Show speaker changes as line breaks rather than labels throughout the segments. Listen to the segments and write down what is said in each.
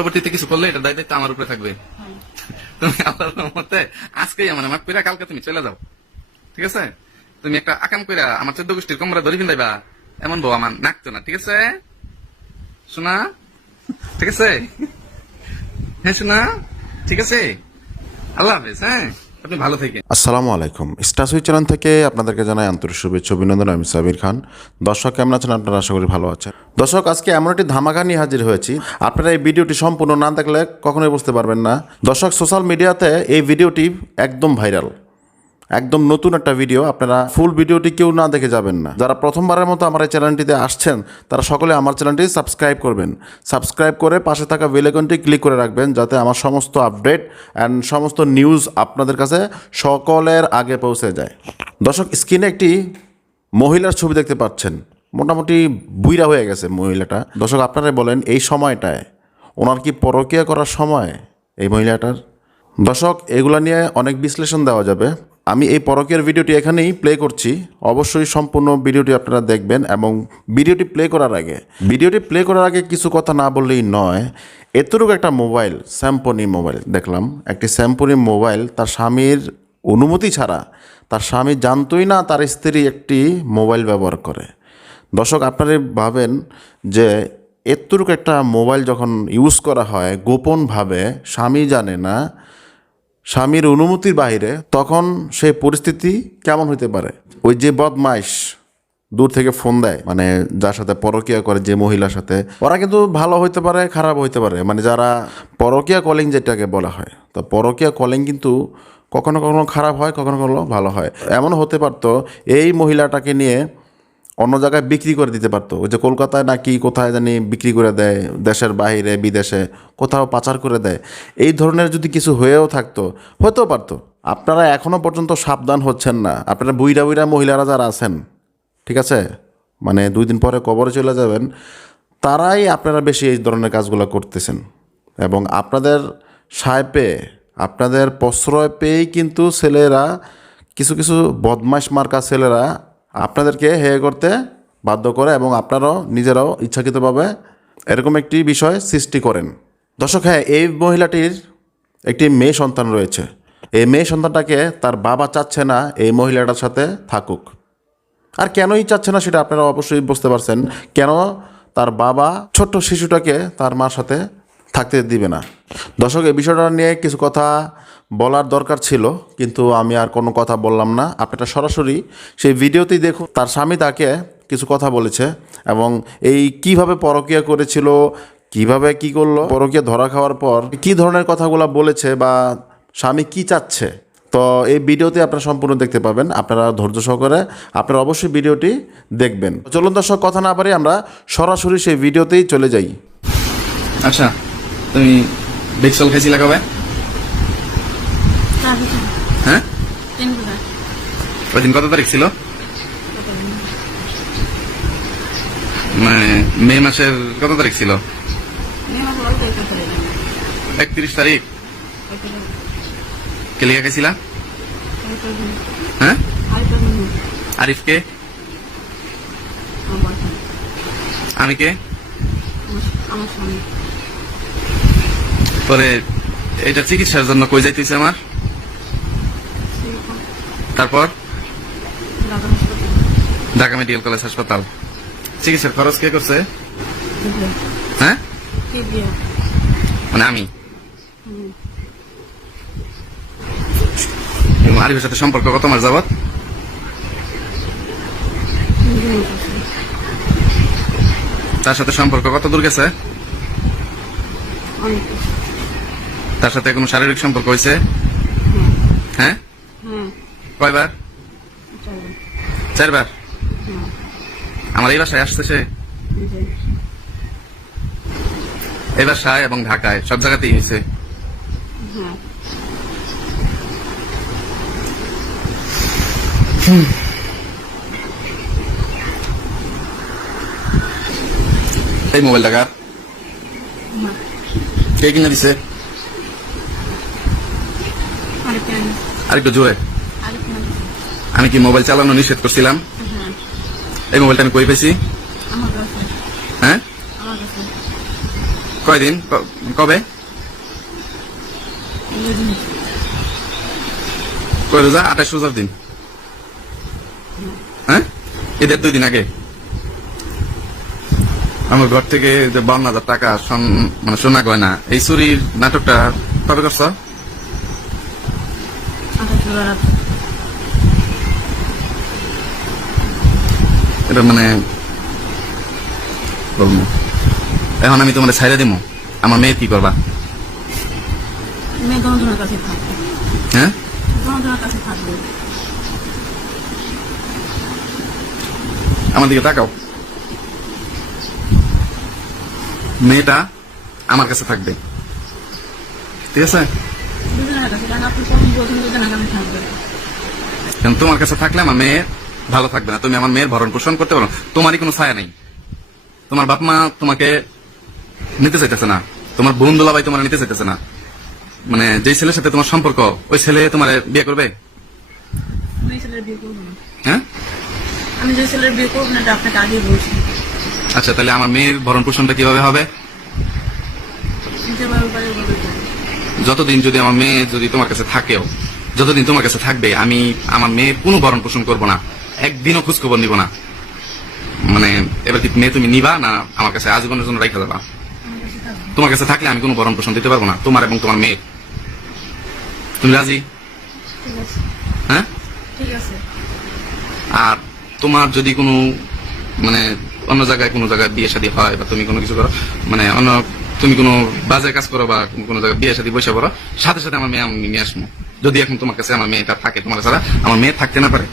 পরবর্তীতে কিছু করলে এটা দায় দায়িত্ব আমার উপরে থাকবে। তুমি আল্লাহর মতে আজকেই আমার মাফ করে কালকে তুমি চলে যাও। ঠিক আছে? তুমি একটা আকাম কইরা আমার চোদ্দ গোষ্ঠীর কমরা ধরে ফিন্দাইবা এমন বউ আমার নাকতো না, ঠিক আছে? শোনা ঠিক আছে? হ্যাঁ শোনা ঠিক আছে? আল্লাহ হাফেজ হ্যাঁ? আপনি ভালো থাকেন।
আসসালামু আলাইকুম। স্টার সুইচ চ্যানেল থেকে আপনাদেরকে জানাই আন্তরিক শুভেচ্ছা, অভিনন্দন। আমি সাবির খান। দর্শক, কেমন আছেন? আপনারা আশা করি ভালো আছেন। দর্শক, আজকে এমন একটি ধামাকা নিয়ে হাজির হয়েছি। আপনারা এই ভিডিওটি সম্পূর্ণ না দেখলে কখনোই বুঝতে পারবেন না। দর্শক সোশ্যাল মিডিয়াতে এই ভিডিওটি একদম ভাইরাল। একদম নতুন একটা ভিডিও আপনারা ফুল ভিডিওটি কেউ না দেখে যাবেন না। যারা প্রথমবারের মতো আমার এই চ্যানেলটিতে আসছেন, তারা সকলে আমার চ্যানেলটি সাবস্ক্রাইব করবেন। সাবস্ক্রাইব করে পাশে থাকা বেলেকনটি ক্লিক করে রাখবেন, যাতে আমার সমস্ত আপডেট অ্যান্ড সমস্ত নিউজ আপনাদের কাছে সকলের আগে পৌঁছে যায়। দর্শক স্ক্রিনে একটি মহিলার ছবি দেখতে পাচ্ছেন। মোটামুটি বুইরা হয়ে গেছে মহিলাটা। দর্শক আপনারা বলেন, এই সময়টায় ওনার কি পরকীয়া করার সময় এই মহিলাটার? দর্শক, এগুলা নিয়ে অনেক বিশ্লেষণ দেওয়া যাবে। আমি এই পরকের ভিডিওটি এখানেই প্লে করছি। অবশ্যই সম্পূর্ণ ভিডিওটি আপনারা দেখবেন এবং ভিডিওটি প্লে করার আগে, ভিডিওটি প্লে করার আগে কিছু কথা না বললেই নয়, এতটুকু একটা মোবাইল স্যাম্পনি মোবাইল দেখলাম। একটি স্যাম্পনি মোবাইল তার স্বামীর অনুমতি ছাড়া, তার স্বামী জানতোই না তার স্ত্রী একটি মোবাইল ব্যবহার করে। দর্শক আপনারা ভাবেন যে এতটুকু একটা মোবাইল যখন ইউজ করা হয়, গোপনভাবে স্বামী জানে না স্বামীর অনুমতির বাইরে তখন সেই পরিস্থিতি কেমন হতে পারে? ওই যে বদমাইশ দূর থেকে ফোন দেয় মানে যার সাথে পরকিয়া করে যে মহিলার সাথে, ওরা কিন্তু ভালো হইতে পারে, খারাপ হইতে পারে। মানে যারা পরকিয়া কলিং যেটাকে বলা হয়, তো পরকিয়া কলিং কিন্তু কখনো কখনো খারাপ হয়, কখনো কখনো ভালো হয়। এমন হতে পারতো, এই মহিলাটাকে নিয়ে অন্য জায়গায় বিক্রি করে দিতে পারতো। ওই যে কলকাতায় নাকি কোথায় জানি বিক্রি করে দেয়, দেশের বাইরে বিদেশে কোথাও পাচার করে দেয়। এই ধরনের যদি কিছু হয়েও থাকতো, হতেও পারতো। আপনারা এখনও পর্যন্ত সাবধান হচ্ছেন না। আপনারা বুইরা বুইরা মহিলারা যারা আছেন, ঠিক আছে? মানে দুই দিন পরে কবরে চলে যাবেন, তারাই আপনারা বেশি এই ধরনের কাজগুলো করতেছেন। এবং আপনাদের সায় আপনাদের প্রশ্রয় পেয়েই কিন্তু ছেলেরা, কিছু কিছু বদমাস মার্কা ছেলেরা আপনাদেরকে হেয় করতে বাধ্য করে এবং আপনারাও নিজেরাও ইচ্ছাকৃতভাবে এরকম একটি বিষয় সৃষ্টি করেন। দর্শক হ্যাঁ এই মহিলাটির একটি মেয়ে সন্তান রয়েছে। এই মেয়ে সন্তানটাকে তার বাবা চাচ্ছে না এই মহিলাটার সাথে থাকুক। আর কেনই চাচ্ছে না সেটা আপনারা অবশ্যই বুঝতে পারছেন। কেন তার বাবা ছোট্ট শিশুটাকে তার মার সাথে থাকতে দিবে না? দর্শক, এই বিষয়টা নিয়ে কিছু কথা বলার দরকার ছিল, কিন্তু আমি আর কোনো কথা বললাম না। আপনারা সরাসরি সেই ভিডিওতেই দেখুন, তার স্বামী তাকে কিছু কথা বলেছে এবং এই কীভাবে পরকিয়া করেছিল, কীভাবে কি করল, পরকিয়া ধরা খাওয়ার পর কি ধরনের কথাগুলো বলেছে বা স্বামী কি চাচ্ছে। তো এই ভিডিওতে আপনারা সম্পূর্ণ দেখতে পাবেন, আপনারা ধৈর্য সহকারে আপনারা অবশ্যই ভিডিওটি দেখবেন। চলুন দর্শক, কথা না পারি আমরা সরাসরি সেই ভিডিওতেই চলে যাই।
আচ্ছা তুমি বেক্সল খাইছিলা কবে? হ্যাঁ? ওই কত তারিখ ছিল? মানে মে মাসের কত তারিখ ছিল? একত্রিশ তারিখ? কে লিখে গেছিলা হ্যাঁ? আরিফকে? আমি কে? পরে এটা চিকিৎসার জন্য কই যাইতেছে আমার? তারপর? ঢাকা মেডিকেল কলেজ হাসপাতাল। চিকিৎসার খরচ কে করছে? হ্যাঁ? মানে আমি? আরিফের সাথে সম্পর্ক কত মাস যাবত তার সাথে সম্পর্ক কত দূর গেছে? তার সাথে কোনো শারীরিক সম্পর্ক হয়েছে? হ্যাঁ? কয়বার চারবার। আমার এই বাসায় আসছে সে এই বাসায় এবং ঢাকায় সব জায়গাতেই হয়েছে? হুম। এই মোবাইল টাকা কে কিনে দিছে? আরেকটু জোরে। আমি কি মোবাইল চালানো নিষেধ করছিলাম? এই মোবাইলটা আমি কই পেয়েছি? হ্যাঁ? কয়দিন? কবে? কয় রোজা? আঠাশ রোজার দিন। হ্যাঁ? ঈদের দুই দিন আগে। আমার ঘর থেকে যে বান্ন হাজার টাকা মানে সোনা গয়না এই চুরির নাটকটা কবে করছ
আঠাশ রাত
এটা মানে বলব এখন আমি তোমার ছাইড়ে দিমু। আমার মেয়ে কি করবা? হ্যাঁ? আমার দিকে তাকাও। মেয়েটা আমার কাছে থাকবে। ঠিক আছে? তোমার কাছে থাকলে আমার মেয়ে ভালো থাকবে না। তুমি আমার মেয়ের ভরণ পোষণ করতে পারো তোমারই কোনো ছায়া নেই। তোমার বাপ মা তোমাকে নিতে চাইতেছে না। তোমার বোন দোলাভাই তোমার নিতে চাইতেছে না। মানে যে ছেলের সাথে তোমার সম্পর্ক ওই ছেলে তোমার বিয়ে করবে? হ্যাঁ?
আমি যে ছেলের বিয়ে করব না আপনাকে আগেই বলছি।
আচ্ছা তাহলে আমার মেয়ের ভরণ পোষণটা কীভাবে হবে। যতদিন যদি আমার মেয়ে যদি তোমার কাছে থাকেও যতদিন তোমার কাছে থাকবে আমি আমার মেয়ের কোনো ভরণ পোষণ করব না। একদিনও খোঁজ খবর নিব না। মানে এবার কি মেয়ে তুমি নিবা না আমার কাছে আজীবনের জন্য রেখে
থাকবে
তোমার কাছে থাকলে আমি কোনো ভরণ পোষণ দিতে পারব না, তোমার এবং তোমার মেয়ের। তুমি রাজি? হ্যাঁ? আর তোমার যদি কোনো মানে অন্য জায়গায় কোনো জায়গায় বিয়ে শাদী হয় বা তুমি কোনো কিছু করো মানে অন্য, তুমি কোনো বাজার কাজ করো বা কোনো জায়গায় বিয়ে শাদী বসে পড়ো, সাথে সাথে আমার মেয়ে আমি নিয়ে আসব যদি এখন তোমার কাছে আমার মেয়েটা থাকে, তোমার ছাড়া আমার মেয়ে থাকতে না পারে।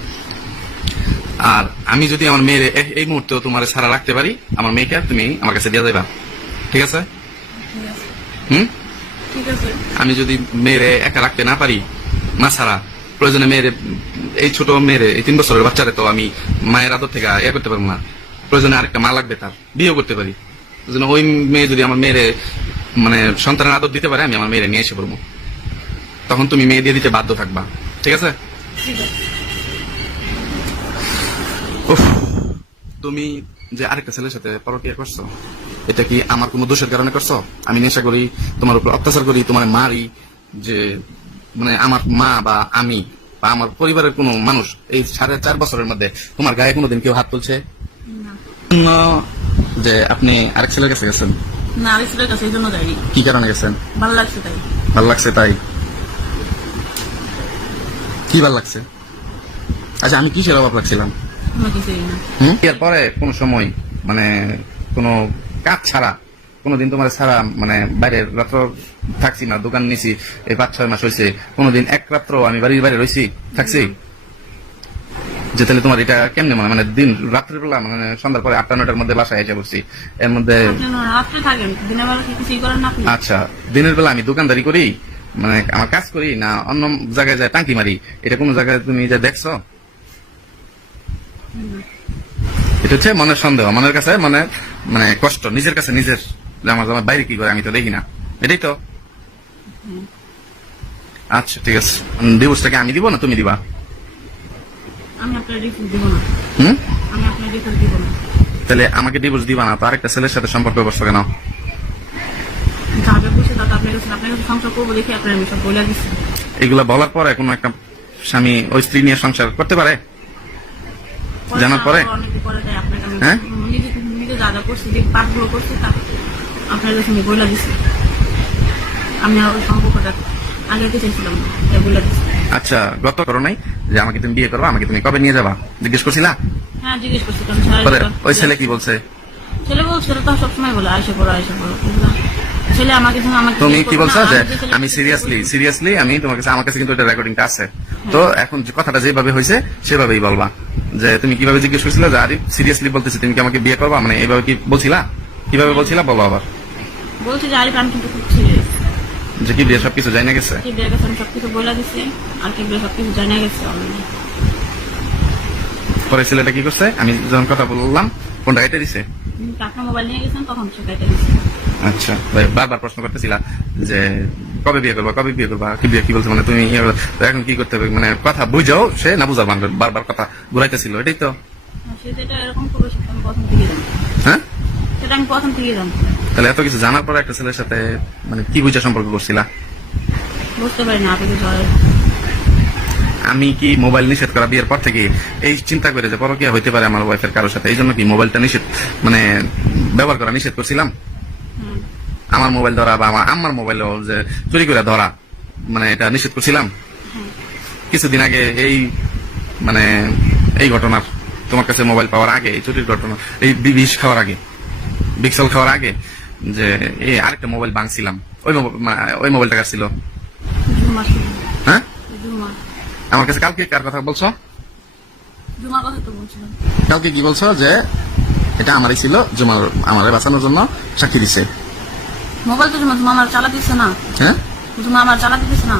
আর আমি যদি আমার মেয়ের এই মুহূর্তেও তোমার সারা রাখতে পারি, আমার মেয়েকে তুমি আমার কাছে দিয়ে যাইবা। ঠিক আছে? হুম? আমি যদি মেয়েরে একা রাখতে না পারি মা সারা প্রয়োজনে মেয়েরে, এই ছোট মেয়েরে, এই তিন বছরের বাচ্চারে তো আমি মায়ের আদর থেকে ইয়ে করতে পারব না। প্রয়োজনে আরেকটা মা লাগবে তার, বিয়েও করতে পারি। ওই মেয়ে যদি আমার মেয়েরে মানে সন্তানের আদর দিতে পারে, আমি আমার মেয়েরে নিয়ে এসে পড়ব। তখন তুমি মেয়ে দিয়ে দিতে বাধ্য থাকবা। ঠিক আছে? তুমি যে আরেকটা ছেলের সাথে পরকিয়া করছ এটা কি আমার কোনো দোষের কারণে করছ? আমি নেশা করি তোমার উপর অত্যাচার করি তোমার মারি যে মানে আমার মা বা আমি বা আমার পরিবারের কোনো মানুষ এই সাড়ে চার বছরের মধ্যে তোমার গায়ে কোনোদিন কেউ হাত তুলছে? যে আপনি আরেক ছেলের কাছে গেছেন?
না আরেক ছেলের কাছে এই জন্য যাইনি।
কি কারণে গেছেন?
ভালো লাগছে তাই।
ভালো লাগছে তাই? কি ভালো লাগছে? আচ্ছা আমি কিসের অভাব লাগছিলাম এরপরে কোন সময় মানে কোন কাজ ছাড়া কোনদিন তোমার ছাড়া মানে বাইরে রাত্র থাকছি না দোকান নিছি এই পাঁচ ছয় মাস হয়েছে কোনদিন এক রাত্র আমি বাড়ির বাইরে রয়েছি থাকছি? যে তাহলে তোমার এটা কেমনে মানে মানে দিন রাত্রিবেলা মানে সন্ধ্যার পরে আটটা নটার মধ্যে বাসায় এসে বসছি এর মধ্যে আচ্ছা দিনের বেলা আমি দোকানদারি করি মানে আমার কাজ করি না অন্য জায়গায় যায় টাঙ্কি মারি? এটা কোন জায়গায় তুমি যা দেখছ? এটা হচ্ছে মনের সন্দেহ মনের কাছে মানে মানে কষ্ট নিজের কাছে নিজের আমার আমার বাইরে কি করে আমি তো দেখি না। এটাই তো। আচ্ছা ঠিক আছে। ডিভোর্সটাকে আমি দিব না তুমি দিবা? তাহলে আমাকে ডিভোর্স দিবা না তো আরেকটা ছেলের সাথে সম্পর্ক কেন?
বসে দিচ্ছি।
এগুলা বলার পরে কোনো একটা স্বামী ওই স্ত্রী নিয়ে সংসার করতে পারে? জানার পরে? হ্যাঁ?
নিজে নিজে যা যা করছি যে পাঠগুলো করছি তা আপনার কাছে আমি বলে দিচ্ছি আমি ওই সম্পর্কটা আগে চাইছিলাম না তাই
আচ্ছা গত করো নাই যে আমাকে তুমি বিয়ে করবা আমাকে তুমি কবে নিয়ে যাবা? জিজ্ঞেস করছিলা?
হ্যাঁ জিজ্ঞেস
ওই ছেলে কি বলছে?
ছেলে বল ছেলে তো সবসময় বলে আয়সা পড়ো আয়সা পড়ো ছেলে আমাকে আমাকে
তুমি কি বলছো যে
যে
আমি সিরিয়াসলি সিরিয়াসলি আমি তোমার কাছে আমার কাছে কিন্তু এটা রেকর্ডিংটা আছে। তো এখন কথাটা যেভাবে হয়েছে সেভাবেই বলবা। যে তুমি কীভাবে জিজ্ঞেস করছিলে? যে আরে সিরিয়াসলি বলতেছি তুমি কি আমাকে বিয়ে করবা? মানে এইভাবে কি বলছিলা? কীভাবে বলছিলা? বলো আবার।
বলছি যে আরিফ আমি কিন্তু খুব সিরিয়াস
যে কি বিয়ে সবকিছু জানা গেছে?
কি বিয়ে গেছে সবকিছু বলে দিচ্ছি আর কি বিয়ে সবকিছু জানা গেছে অলরেডি
পরে ছেলেটা কি করছে? আমি যখন কথা বললাম ফোনটা কেটে দিছে।
আপনার মোবাইল নিয়ে গেছেন তখন সে কেটে দিচ্ছে
আচ্ছা। বারবার প্রশ্ন করতেছিলা যে কবে বিয়ে করবা কবে বিয়ে করবা কি বিয়ে কি বলছে মানে তুমি ইয়ে এখন কি করতে হবে মানে কথা বুঝাও সে না বুঝা মানবে বারবার কথা ঘুরাইতেছিল এটাই তো।
সেটা আমি প্রথম থেকে
হ্যাঁ?
জানতাম
তাহলে এত কিছু জানার পরে একটা ছেলের সাথে মানে কি বুঝে সম্পর্ক করছিলা?
বুঝতে পারি না আপনি
আমি কি মোবাইল নিষেধ করা বিয়ের পর থেকে এই চিন্তা করে যে পরকিয়া হইতে পারে আমার ওয়াইফের কারোর সাথে এই জন্য কি মোবাইলটা নিষেধ মানে ব্যবহার করা নিষেধ করছিলাম? আমার মোবাইল ধরা বা আমার আম্মার মোবাইল যে চুরি করে ধরা মানে এটা নিষেধ করছিলাম। কিছুদিন আগে এই মানে এই ঘটনার তোমার কাছে মোবাইল পাওয়ার আগে এই চুরির ঘটনা এই বিষ খাওয়ার আগে বিক্সল খাওয়ার আগে যে এই আরেকটা মোবাইল ভাঙছিলাম। ওই ওই মোবাইলটা কার ছিল? হ্যাঁ? আমার কাছে কালকে কার কথা বলছো? কালকে কি বলছো যে এটা আমারই ছিল জুমার আমার বাঁচানোর জন্য সাক্ষী দিছে।
মোবাইল তো জুমা আমার চালা দিচ্ছে না।
হ্যাঁ?
জুমা আমার চালা দিতেছে না?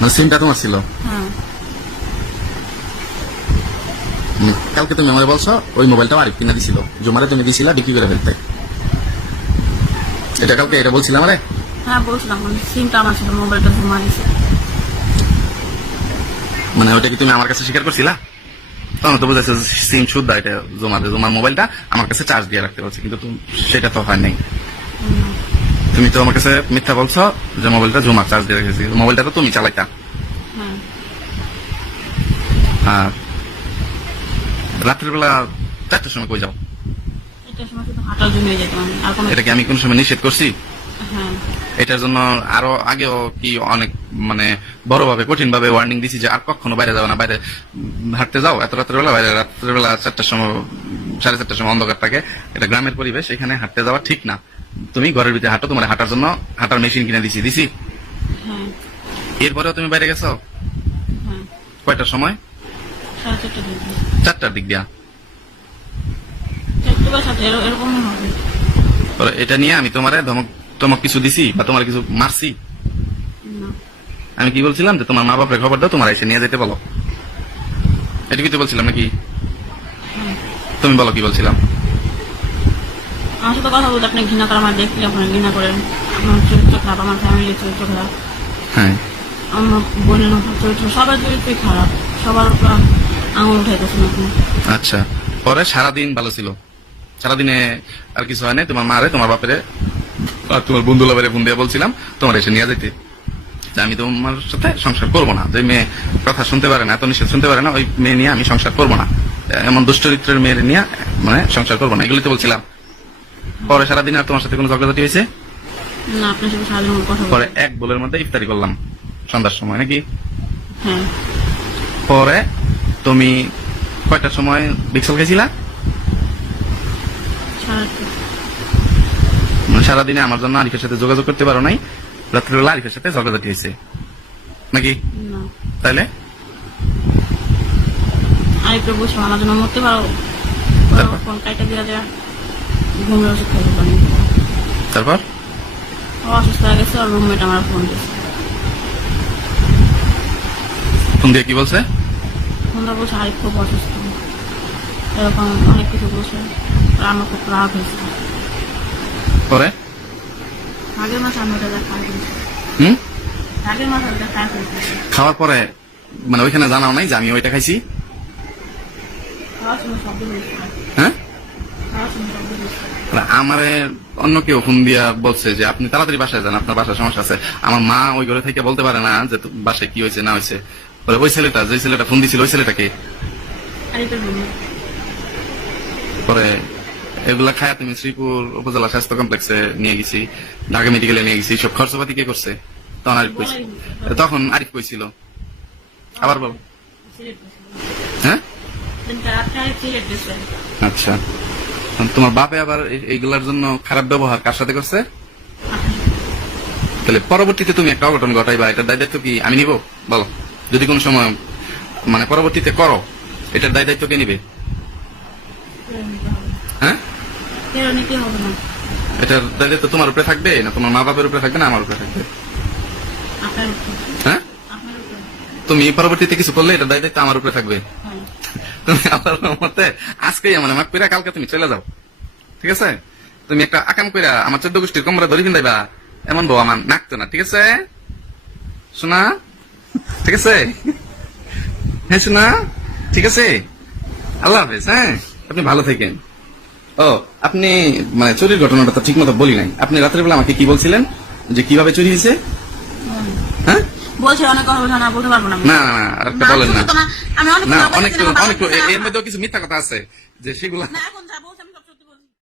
মানে সিমটা তোমার ছিল?
হ্যাঁ।
কালকে তুমি আমাকে বলছো ওই মোবাইলটা কিনা দিছিল। জুমারে তুমি দিছিলা বিক্রি করে ফেলতে। এটা কালকে এটা বলছিলাম আরে
হ্যাঁ বলছিলাম। মানে সিমটা আমার ছিল মোবাইলটা জুমা দিছে।
মানে ওটা কি তুমি আমার কাছে স্বীকার করছিলা? তখন তো বুঝাইছো সিম শুদ্ধ এটা জমা জমার মোবাইলটা আমার কাছে চার্জ দিয়ে রাখতে বলছে কিন্তু তুমি- সেটা তো হয় নাই। তুমি তো আমার কাছে মিথ্যা বলছো যে মোবাইলটা জমা চার্জ দিয়ে রেখেছি। মোবাইলটা তো তুমি চালাইতা।
হ্যাঁ।
আর রাত্রের বেলা চারটার সময় কই যাও?
আমি
এটা কি আমি কোন সময় নিষেধ করছি?
হ্যাঁ।
এটার জন্য আরও আগেও কি অনেক মানে বড়ভাবে কঠিন ভাবে ওয়ার্নিং দিছি যে আর কখনো বাইরে যাও না। বাইরে হাঁটতে যাও এত রাত্রের বেলা বাইরে রাত্রের বেলা চারটার সময় সাড়ে চারটার সময় অন্ধকার থাকে। এটা গ্রামের পরিবেশ এখানে হাঁটতে যাওয়া ঠিক না। তুমি ঘরের ভিতরে হাঁটো তোমার হাঁটার জন্য হাঁটার মেশিন কিনে দিছি দিছি?
হ্যাঁ।
এরপরেও তুমি বাইরে গেছো?
হ্যাঁ।
কয়টার সময়? চারটার দিক দিয়া। এটা নিয়ে আমি তোমারে ধমক টমক কিছু দিছি বা তোমার কিছু মারছি? আমি কি বলছিলাম যে তোমার মা বাপের খবর দাও তোমার এসে নিয়ে যেতে বলো। এটা কি তো বলছিলাম নাকি?
হ্যাঁ।
তুমি বলো কি বলছিলাম?
আমার সাথে কথা বলতে আপনি ঘৃণা করে আমার দেখলে আপনার ঘৃণা করেন। আমার চরিত্র খারাপ আমার ফ্যামিলির চরিত্র খারাপ।
হ্যাঁ।
আমার বোনের চরিত্র সবার চরিত্রই খারাপ। সবার উপর আঙুল উঠাইতেছেন আপনি।
আচ্ছা পরে সারাদিন ভালো ছিল। সারাদিনে আর কিছু হয় নাই? তোমার মারে তোমার বাপেরে? আর তোমার বন্ধু লাভের ফোন দিয়ে বলছিলাম তোমার এসে নিয়ে যেতে যে আমি তোমার সাথে সংসার করব না। যে মেয়ে কথা শুনতে পারে না এত নিষেধ শুনতে পারে না ওই মেয়ে নিয়ে আমি সংসার করব না। এমন দুষ্টরিত্রের মেয়ের নিয়ে মানে সংসার করব না। এগুলি তো বলছিলাম। পরে সারাদিন আর তোমার সাথে কোনো ঝগড়াঝাটি হয়েছে?
না আপনার সাথে সারাদিন আমার কথা
পরে এক বলের মধ্যে ইফতারি করলাম সন্ধ্যার সময় নাকি?
হ্যাঁ।
পরে তুমি কয়টার সময় বিক্সল খেয়েছিলা? মানে সারাদিনে আমার জন্য আরিফের সাথে যোগাযোগ করতে পারো নাই রাত্রিবেলা আরিফের সাথে ঝগড়াঝাটি হয়েছে। নাকি?
না।
তাইলে?
আরেকটু বসে আমার জন্য মরতে পারো। ফোন কাইটা দেওয়া যায় ঘুমের ওষুধ
তারপর
অসুস্থ হয়ে গেছে আর রুমমেট আমার ফোন দিয়েছে।
ফোন দিয়ে কি বলছে?
ফোনটা বলছে আরেক খুব অসুস্থ। এরকম অনেক কিছু বলছে। আর আমার খুব রাগ হয়েছে।
পরে?
আগের মাসে আমি ওটা দেখা
হুম?
আগের মাসে ওটা খাই
খাওয়ার পরে মানে ওইখানে জানাও নাই যে আমি ওইটা খাইছি?
খাওয়ার সময় শব্দ হয়েছে
হ্যাঁ
খাওয়ার সময় শব্দ হয়েছে
তাহলে আমারে অন্য কেউ ফোন দিয়া বলছে যে আপনি তাড়াতাড়ি বাসায় যান আপনার বাসায় সমস্যা আছে। আমার মা ওই ঘরে থেকে বলতে পারে না যে বাসায় কি হয়েছে না হয়েছে। বলে ওই ছেলেটা যে ছেলেটা ফোন দিছিল ওই ছেলেটাকে পরে এগুলা খায়া তুমি শ্রীপুর উপজেলা স্বাস্থ্য কমপ্লেক্সে নিয়ে গেছি ঢাকা মেডিকেলে নিয়ে গেছি। সব খরচপাতি কে করছে? তখন আরিফ কইছে তখন আরিফ কইছিল। আবার বল। হ্যাঁ? আচ্ছা। তোমার বাপে আবার এইগুলার জন্য খারাপ ব্যবহার কার সাথে করছে? তাহলে পরবর্তীতে তুমি একটা অঘটন ঘটাইবা এটার দায় দায়িত্ব কি আমি নিব? বলো। যদি কোনো সময় মানে পরবর্তীতে করো এটার দায় দায়িত্ব কে নিবে? হ্যাঁ? এটার দায় দায়িত্ব তোমার উপরে থাকবে না তোমার মা বাপের উপরে থাকবে না আমার উপরে থাকবে? হ্যাঁ? তুমি পরবর্তীতে কিছু করলে এটার দায় দায়িত্ব আমার উপরে থাকবে?
হ্যাঁ।
তুমি আল্লাহর রহমতে আজকেই মানে মাফ কইরা কালকে তুমি চলে যাও। ঠিক আছে? তুমি একটা আকাম কইরা আমার চোদ্দ গোষ্ঠীর কোমরে ধরি ফিন্দাইবা এমন বউ আমার নাকতো না ঠিক আছে? শোনা ঠিক আছে? হ্যাঁ শোনা ঠিক আছে? আল্লাহ হাফেজ হ্যাঁ? আপনি ভালো থাকেন। ও আপনি মানে চুরির ঘটনাটা তো ঠিক মতো বলি নাই। আপনি রাত্রে বেলা আমাকে কি বলছিলেন? যে কীভাবে চুরি হয়েছে? হ্যাঁ?
বলছে অনেক কথা বলতে পারব না।
না না না বলেন না
আমি অনেক
অনেক এর মধ্যেও কিছু মিথ্যা কথা আছে যে সেগুলা